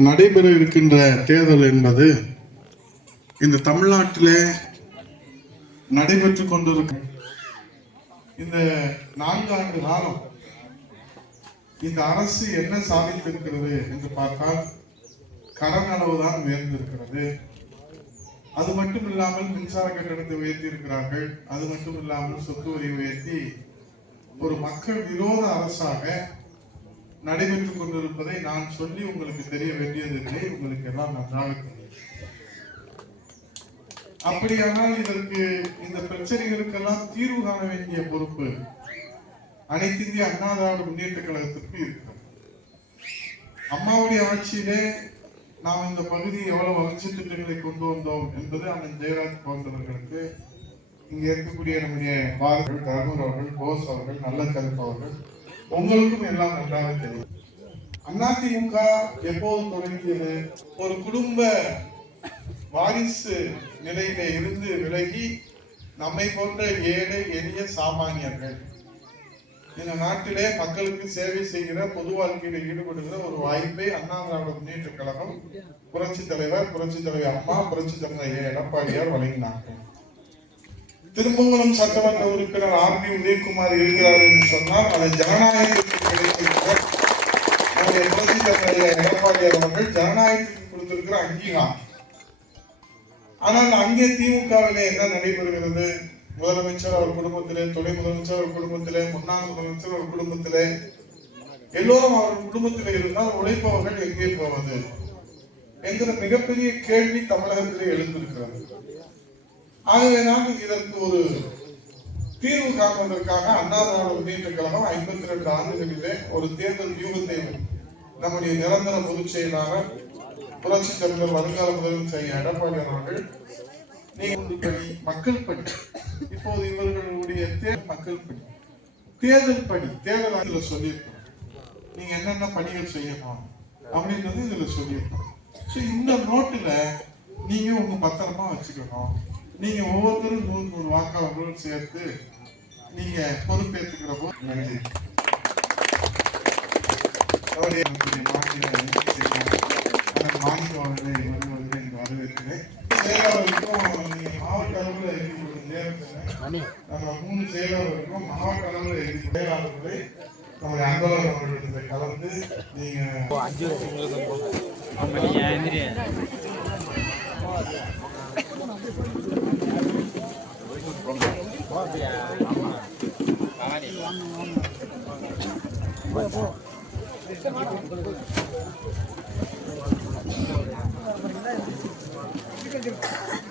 நடைபெற இருக்கின்ற தேர்தல் என்பது இந்த தமிழ்நாட்டிலே நடைபெற்றுக் கொண்டிருக்க இந்த 4 ஆண்டு காலம் இந்த அரசு என்ன சாதித்திருக்கிறது என்று பார்த்தால் கடன் அளவுதான் உயர்ந்திருக்கிறது. அது மட்டும் இல்லாமல் மின்சார கட்டணத்தை உயர்த்தி இருக்கிறார்கள். அது மட்டும் இல்லாமல் சொத்து வரி உயர்த்தி ஒரு மக்கள் விரோத அரசாக நடைபெற்றுக் கொண்டிருப்பதை நான் சொல்லி உங்களுக்கு தெரிய வேண்டியதில்லை. உங்களுக்கு எல்லாம் நன்றாக தெரியும். அப்படியானால் இதற்கு இந்த பிரச்சனைகளுக்கெல்லாம் தீர்வு காண வேண்டிய பொறுப்பு அனைத்து இந்திய அண்ணா திராவிட முன்னேற்ற கழகத்திற்கு இருக்கிறது. அம்மாவுடைய ஆட்சியிலே நாம் இந்த பகுதியை எவ்வளவு வளர்ச்சி திட்டங்களை கொண்டு வந்தோம் என்பது அண்ணன் ஜெயராஜ் போன்றவர்களுக்கு, இங்க இருக்கக்கூடிய நம்முடைய பாரதிகள், தர்மர் அவர்கள், போஸ் அவர்கள், நல்ல கருப்பு அவர்கள், உங்களுக்கும் எல்லாம் நன்றாக தெரியும். அதிமுக எப்போது தொடங்கியது? ஒரு குடும்ப வாரிசு நிலையிலே இருந்து விலகி நம்மை போன்ற ஏழை எளிய சாமானியர்கள் இந்த நாட்டிலே மக்களுக்கு சேவை செய்கிற, பொது வாழ்க்கையில ஈடுபடுகிற ஒரு வாய்ப்பை அண்ணா திராவிட முன்னேற்ற கழகம் புரட்சி தலைவர் அம்மா, புரட்சி தலைவர் எடப்பாடியார் வழங்கினார்கள். திருமங்கலம் சட்டமன்ற உறுப்பினர் ஆர்.பி. உதயகுமார் இருக்கிறார் என்று சொன்னால் அது ஜனநாயகத்திற்கு கிடைத்திருக்கிற நம்முடைய புரட்சி தலைவர் எடப்பாடியார் அவர்கள் ஜனநாயகத்திற்கு கொடுத்திருக்கிற அங்கீகாரம். ஆனால் அங்கே திமுகவிலே என்ன நடைபெறுகிறது? முதலமைச்சர் அவர் குடும்பத்திலே, துணை முதலமைச்சர் அவர் குடும்பத்திலே, முன்னாள் முதலமைச்சர் அவர் குடும்பத்திலே, எல்லோரும் அவர்கள் குடும்பத்திலே இருந்தால் உழைப்பவர்கள் எங்கே போவது என்கிற மிகப்பெரிய கேள்வி தமிழகத்திலே எழுந்திருக்கிறது. ஆகவேதான் இதற்கு ஒரு தீர்வு காண்பதற்காக அண்ணா திராவிட முன்னேற்ற கழகம் 52 ஆண்டுகளிலே ஒரு தேர்தல் வியூகத்தை நம்முடைய நிரந்தர பொதுச் செயலாளர் புரட்சி தலைவர் வருங்கால முதலமைச்சர் எடப்பாடி அவர்கள் மக்கள் பணி, இப்போது இவர்களுடைய மக்கள் பணி, தேர்தல் பணி, தேர்தல் சொல்லியிருக்கோம். நீங்க என்னென்ன பணிகள் செய்யணும் அப்படின்றது இதுல சொல்லியிருக்கோம். இந்த நோட்டுல நீங்க உங்க பத்திரமா வச்சுக்கணும். நீங்க ஒவ்வொருத்தரும் 100 வாக்காளர்களும் சேர்த்து நீங்க பொறுப்பேற்றுக்கிற போது நன்றி. மாநில அவர்களை இங்கு வரவேற்கிறேன். செயலாளருக்கும் நீங்க மாவட்ட அளவில் இருக்கக்கூடிய நேரத்தில் நம்ம 3 செயலாளருக்கும் மாவட்ட அளவில் இருக்கிற செயலாளர்களை நம்முடைய அன்பழகன் அவர்களிடத்தில் கலந்து நீங்க Thank you.